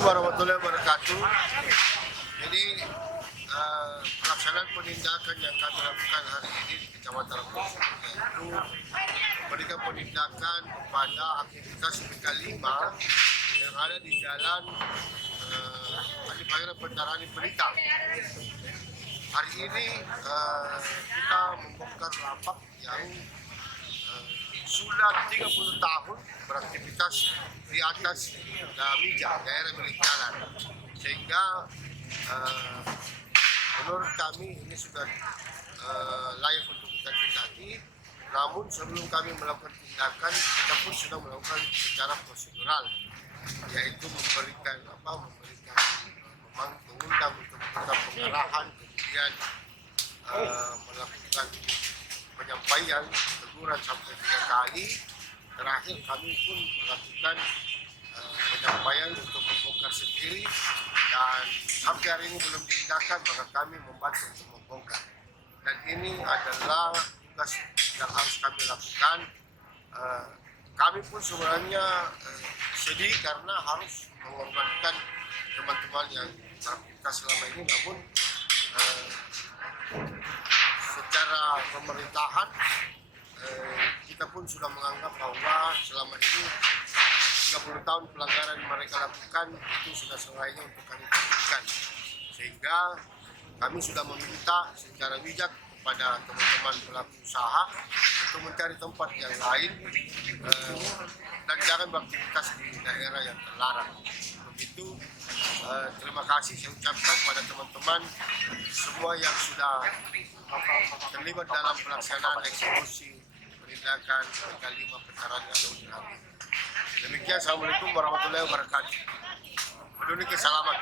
Assalamualaikum warahmatullahi wabarakatuh. Jadi pelaksanaan penindakan yang kami lakukan hari ini di Kecamatan Rembus yaitu memberikan penindakan pada aktivitas BK5 yang ada di jalan Adi Pangeran Pentarani Pelita. Hari ini kita membongkar lapak yang sudah 30 tahun beraktivitas di atas Mija, daerah milik jalan, sehingga menurut kami ini sudah layak untuk kita tindaki. Namun sebelum kami melakukan tindakan, kita pun sudah melakukan secara prosedural, yaitu memberikan mengundang untuk melakukan pengarahan, kemudian melakukan penyampaian teguran sampai 3 kali. Terakhir kami pun melakukan penyampaian untuk membongkar sendiri, dan sampai hari ini belum ditindakan, maka kami membantu untuk membongkar. Dan ini adalah tugas yang harus kami lakukan. Kami pun sebenarnya sedih karena harus mengorbankan teman-teman yang beraktivitas selama ini, namun secara pemerintahan kita pun sudah menganggap bahwa selama ini 30 tahun pelanggaran mereka lakukan itu sudah selesainya untuk kami buktikan, sehingga kami sudah meminta secara bijak kepada teman-teman pelaku usaha untuk mencari tempat yang lain dan jangan beraktivitas di daerah yang terlarang. Begitu, terima kasih saya ucapkan pada teman-teman semua yang sudah terlibat dalam pelaksanaan eksekusi penindakan BK5 Pentarani Alauddin Habib. Demikian, Assalamualaikum warahmatullahi wabarakatuh. Indonesia selamat.